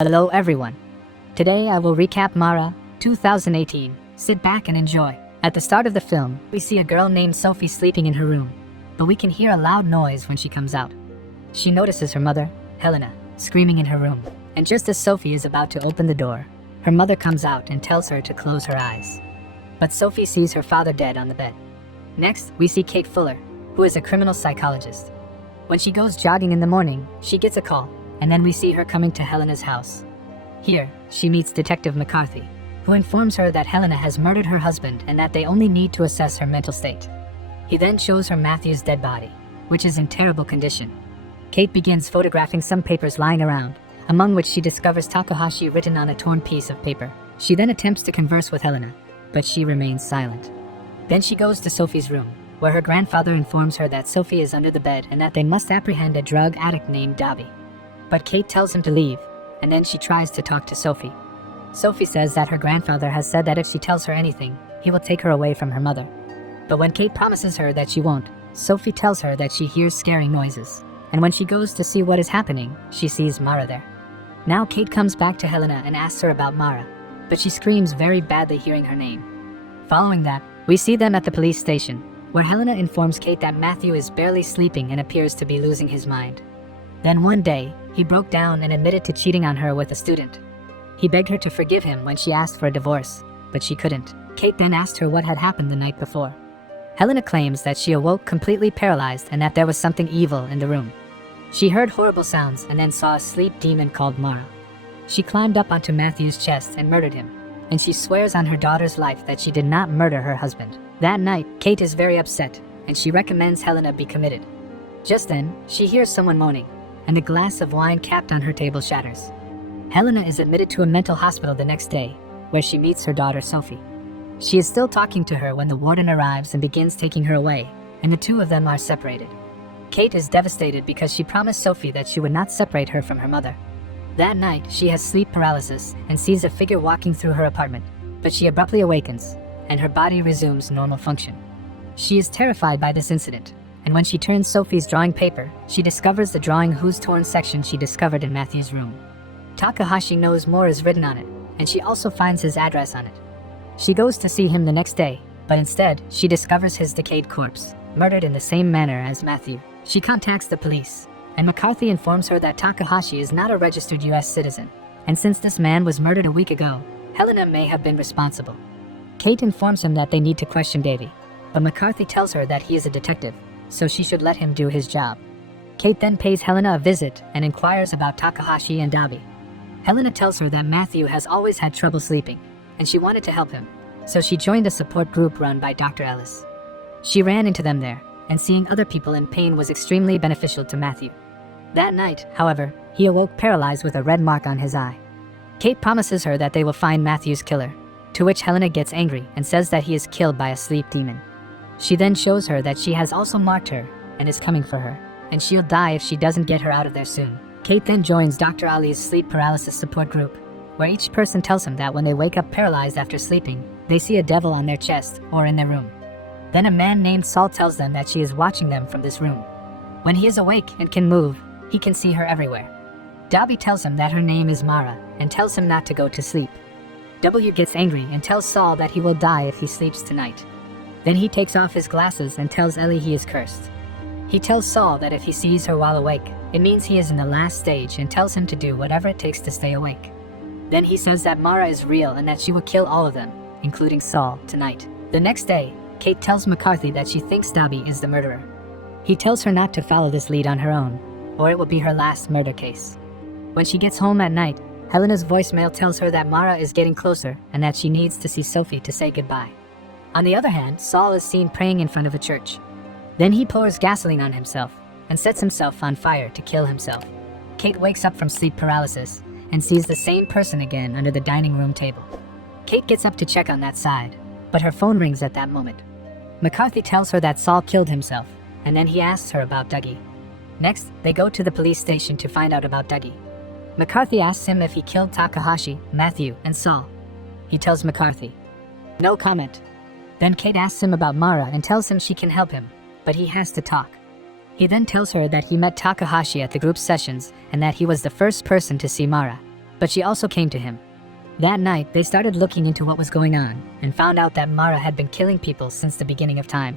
Hello everyone. Today I will recap Maraa 2018. Sit back and enjoy. At the start of the film, we see a girl named Sophie sleeping in her room, but we can hear a loud noise when she comes out. She notices her mother, Helena, screaming in her room, and just as Sophie is about to open the door, her mother comes out and tells her to close her eyes. But Sophie sees her father dead on the bed. Next, we see Kate Fuller, who is a criminal psychologist. When she goes jogging in the morning, she gets a call, and then we see her coming to Helena's house. Here, she meets Detective McCarthy, who informs her that Helena has murdered her husband and that they only need to assess her mental state. He then shows her Matthew's dead body, which is in terrible condition. Kate begins photographing some papers lying around, among which she discovers Takahashi written on a torn piece of paper. She then attempts to converse with Helena, but she remains silent. Then she goes to Sophie's room, where her grandfather informs her that Sophie is under the bed and that they must apprehend a drug addict named Dobby. But Kate tells him to leave, and then she tries to talk to Sophie. Sophie says that her grandfather has said that if she tells her anything, he will take her away from her mother. But when Kate promises her that she won't, Sophie tells her that she hears scary noises, and when she goes to see what is happening, she sees Maraa there. Now Kate comes back to Helena and asks her about Maraa, but she screams very badly hearing her name. Following that, we see them at the police station, where Helena informs Kate that Matthew is barely sleeping and appears to be losing his mind. Then one day, he broke down and admitted to cheating on her with a student. He begged her to forgive him when she asked for a divorce, but she couldn't. Kate then asked her what had happened the night before. Helena claims that she awoke completely paralyzed and that there was something evil in the room. She heard horrible sounds and then saw a sleep demon called Maraa. She climbed up onto Matthew's chest and murdered him, and she swears on her daughter's life that she did not murder her husband. That night, Kate is very upset, and she recommends Helena be committed. Just then, she hears someone moaning, and a glass of wine capped on her table shatters. Helena is admitted to a mental hospital the next day, where she meets her daughter Sophie. She is still talking to her when the warden arrives and begins taking her away, and the two of them are separated. Kate is devastated because she promised Sophie that she would not separate her from her mother. That night, she has sleep paralysis and sees a figure walking through her apartment, but she abruptly awakens, and her body resumes normal function. She is terrified by this incident, and when she turns Sophie's drawing paper, she discovers the drawing whose torn section she discovered in Matthew's room. Takahashi knows more is written on it, and she also finds his address on it. She goes to see him the next day, but instead, she discovers his decayed corpse, murdered in the same manner as Matthew. She contacts the police, and McCarthy informs her that Takahashi is not a registered US citizen, and since this man was murdered a week ago, Helena may have been responsible. Kate informs him that they need to question Davy, but McCarthy tells her that he is a detective, so she should let him do his job. Kate then pays Helena a visit and inquires about Takahashi and Dobby. Helena tells her that Matthew has always had trouble sleeping, and she wanted to help him, so she joined a support group run by Dr. Ellis. She ran into them there, and seeing other people in pain was extremely beneficial to Matthew. That night, however, he awoke paralyzed with a red mark on his eye. Kate promises her that they will find Matthew's killer, to which Helena gets angry and says that he is killed by a sleep demon. She then shows her that she has also marked her and is coming for her, and she'll die if she doesn't get her out of there soon. Kate then joins Dr. Ali's sleep paralysis support group, where each person tells him that when they wake up paralyzed after sleeping, they see a devil on their chest or in their room. Then a man named Saul tells them that she is watching them from this room. When he is awake and can move, he can see her everywhere. Dobby tells him that her name is Maraa and tells him not to go to sleep. W gets angry and tells Saul that he will die if he sleeps tonight. Then he takes off his glasses and tells Ellie he is cursed. He tells Saul that if he sees her while awake, it means he is in the last stage and tells him to do whatever it takes to stay awake. Then he says that Maraa is real and that she will kill all of them, including Saul, tonight. The next day, Kate tells McCarthy that she thinks Dobby is the murderer. He tells her not to follow this lead on her own, or it will be her last murder case. When she gets home at night, Helena's voicemail tells her that Maraa is getting closer and that she needs to see Sophie to say goodbye. On the other hand, Saul is seen praying in front of a church. Then he pours gasoline on himself and sets himself on fire to kill himself. Kate wakes up from sleep paralysis and sees the same person again under the dining room table. Kate gets up to check on that side, but her phone rings at that moment. McCarthy tells her that Saul killed himself, and then he asks her about Dougie. Next, they go to the police station to find out about Dougie. McCarthy asks him if he killed Takahashi, Matthew, and Saul. He tells McCarthy, no comment. Then Kate asks him about Maraa and tells him she can help him, but he has to talk. He then tells her that he met Takahashi at the group sessions and that he was the first person to see Maraa. but she also came to him. That night, they started looking into what was going on and found out that Maraa had been killing people since the beginning of time.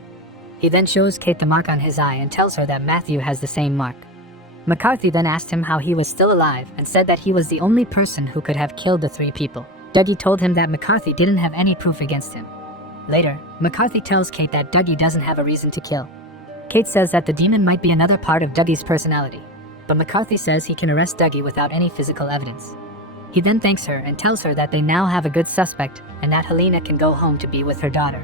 He then shows Kate the mark on his eye and tells her that Matthew has the same mark. McCarthy then asked him how he was still alive and said that he was the only person who could have killed the 3 people. Dougie told him that McCarthy didn't have any proof against him. Later, McCarthy tells Kate that Dougie doesn't have a reason to kill. Kate says that the demon might be another part of Dougie's personality, but McCarthy says he can arrest Dougie without any physical evidence. He then thanks her and tells her that they now have a good suspect and that Helena can go home to be with her daughter.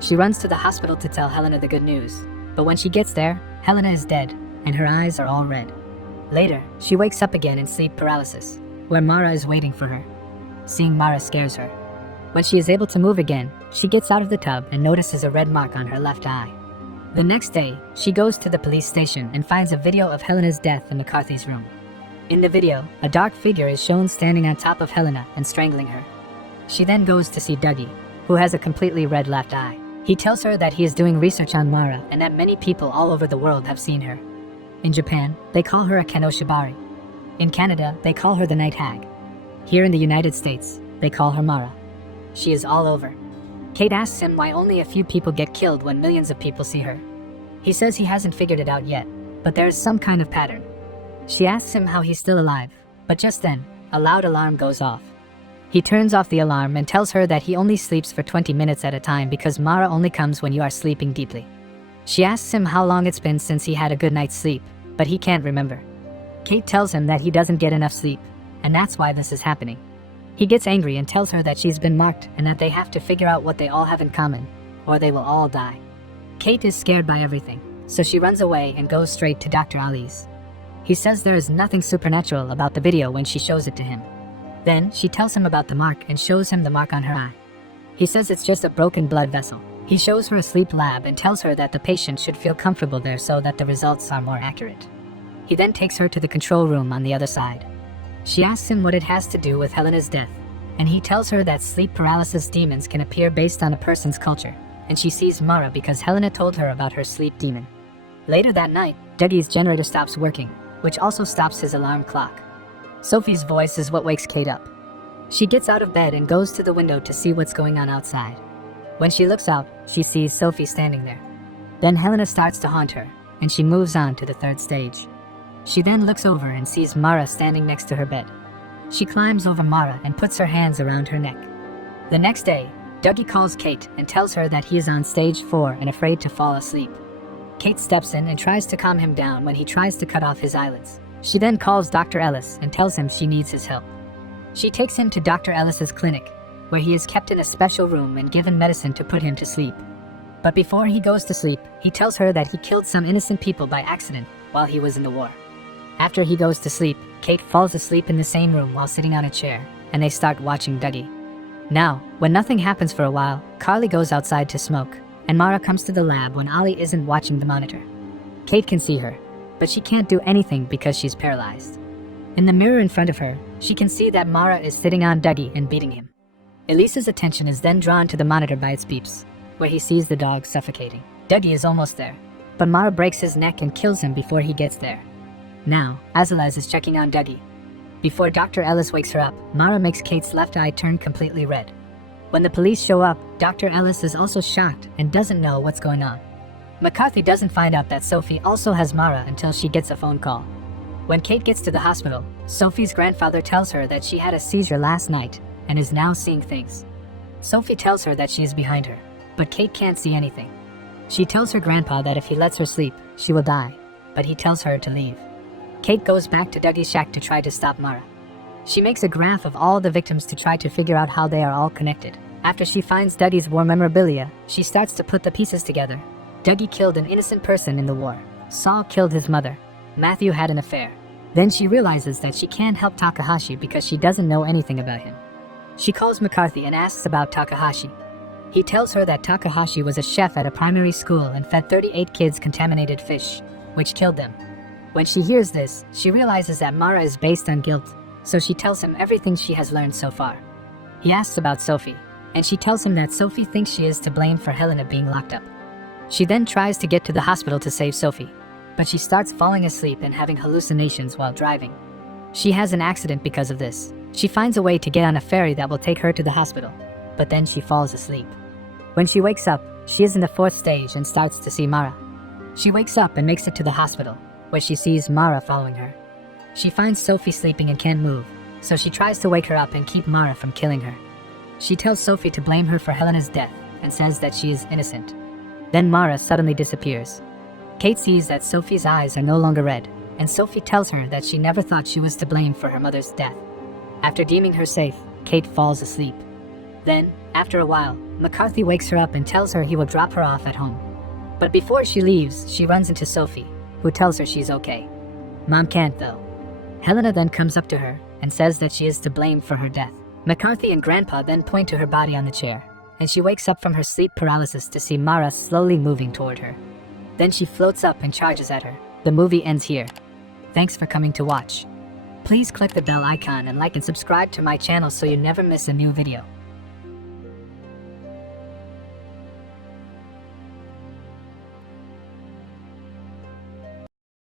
She runs to the hospital to tell Helena the good news, but when she gets there, Helena is dead and her eyes are all red. Later, she wakes up again in sleep paralysis, where Maraa is waiting for her. Seeing Maraa scares her. When she is able to move again, she gets out of the tub and notices a red mark on her left eye. The next day, she goes to the police station and finds a video of Helena's death in McCarthy's room. In the video, a dark figure is shown standing on top of Helena and strangling her. She then goes to see Dougie, who has a completely red left eye. He tells her that he is doing research on Maraa and that many people all over the world have seen her. In Japan, they call her a Kanoshibari. In Canada, they call her the Night Hag. Here in the United States, they call her Maraa. She is all over. Kate asks him why only a few people get killed when millions of people see her. He says he hasn't figured it out yet, but there is some kind of pattern. She asks him how he's still alive, but just then, a loud alarm goes off. He turns off the alarm and tells her that he only sleeps for 20 minutes at a time because Maraa only comes when you are sleeping deeply. She asks him how long it's been since he had a good night's sleep, but he can't remember. Kate tells him that he doesn't get enough sleep, and that's why this is happening. He gets angry and tells her that she's been marked and that they have to figure out what they all have in common, or they will all die. Kate is scared by everything, so she runs away and goes straight to Dr. Ali's. He says there is nothing supernatural about the video when she shows it to him. Then, she tells him about the mark and shows him the mark on her eye. He says it's just a broken blood vessel. He shows her a sleep lab and tells her that the patient should feel comfortable there so that the results are more accurate. He then takes her to the control room on the other side. She asks him what it has to do with Helena's death, and he tells her that sleep paralysis demons can appear based on a person's culture, and she sees Maraa because Helena told her about her sleep demon. Later that night, Dougie's generator stops working, which also stops his alarm clock. Sophie's voice is what wakes Kate up. She gets out of bed and goes to the window to see what's going on outside. When she looks out, she sees Sophie standing there. Then Helena starts to haunt her, and she moves on to the 3rd stage. She then looks over and sees Maraa standing next to her bed. She climbs over Maraa and puts her hands around her neck. The next day, Dougie calls Kate and tells her that he is on stage 4 and afraid to fall asleep. Kate steps in and tries to calm him down when he tries to cut off his eyelids. She then calls Dr. Ellis and tells him she needs his help. She takes him to Dr. Ellis's clinic, where he is kept in a special room and given medicine to put him to sleep. But before he goes to sleep, he tells her that he killed some innocent people by accident while he was in the war. After he goes to sleep, Kate falls asleep in the same room while sitting on a chair, and they start watching Dougie. Now, when nothing happens for a while, Carly goes outside to smoke, and Maraa comes to the lab when Ollie isn't watching the monitor. Kate can see her, but she can't do anything because she's paralyzed. In the mirror in front of her, she can see that Maraa is sitting on Dougie and beating him. Elise's attention is then drawn to the monitor by its beeps, where he sees the dog suffocating. Dougie is almost there, but Maraa breaks his neck and kills him before he gets there. Now, Azalez is checking on Dougie. Before Dr. Ellis wakes her up, Maraa makes Kate's left eye turn completely red. When the police show up, Dr. Ellis is also shocked and doesn't know what's going on. McCarthy doesn't find out that Sophie also has Maraa until she gets a phone call. When Kate gets to the hospital, Sophie's grandfather tells her that she had a seizure last night and is now seeing things. Sophie tells her that she is behind her, but Kate can't see anything. She tells her grandpa that if he lets her sleep, she will die, but he tells her to leave. Kate goes back to Dougie's shack to try to stop Maraa. She makes a graph of all the victims to try to figure out how they are all connected. After she finds Dougie's war memorabilia, she starts to put the pieces together. Dougie killed an innocent person in the war. Saul killed his mother. Matthew had an affair. Then she realizes that she can't help Takahashi because she doesn't know anything about him. She calls McCarthy and asks about Takahashi. He tells her that Takahashi was a chef at a primary school and fed 38 kids contaminated fish, which killed them. When she hears this, she realizes that Maraa is based on guilt, so she tells him everything she has learned so far. He asks about Sophie, and she tells him that Sophie thinks she is to blame for Helena being locked up. She then tries to get to the hospital to save Sophie, but she starts falling asleep and having hallucinations while driving. She has an accident because of this, She finds a way to get on a ferry that will take her to the hospital, but then she falls asleep. When she wakes up, she is in the 4th stage and starts to see Maraa. She wakes up and makes it to the hospital, where she sees Maraa following her. She finds Sophie sleeping and can't move, so she tries to wake her up and keep Maraa from killing her. She tells Sophie to blame her for Helena's death and says that she is innocent. Then Maraa suddenly disappears. Kate sees that Sophie's eyes are no longer red, and Sophie tells her that she never thought she was to blame for her mother's death. After deeming her safe, Kate falls asleep. Then, after a while, McCarthy wakes her up and tells her he will drop her off at home. But before she leaves, she runs into Sophie, who tells her she's okay. Mom can't though. Helena then comes up to her and says that she is to blame for her death. McCarthy and Grandpa then point to her body on the chair, and she wakes up from her sleep paralysis to see Maraa slowly moving toward her. Then she floats up and charges at her. The movie ends here. Thanks for coming to watch. Please click the bell icon and like and subscribe to my channel so you never miss a new video.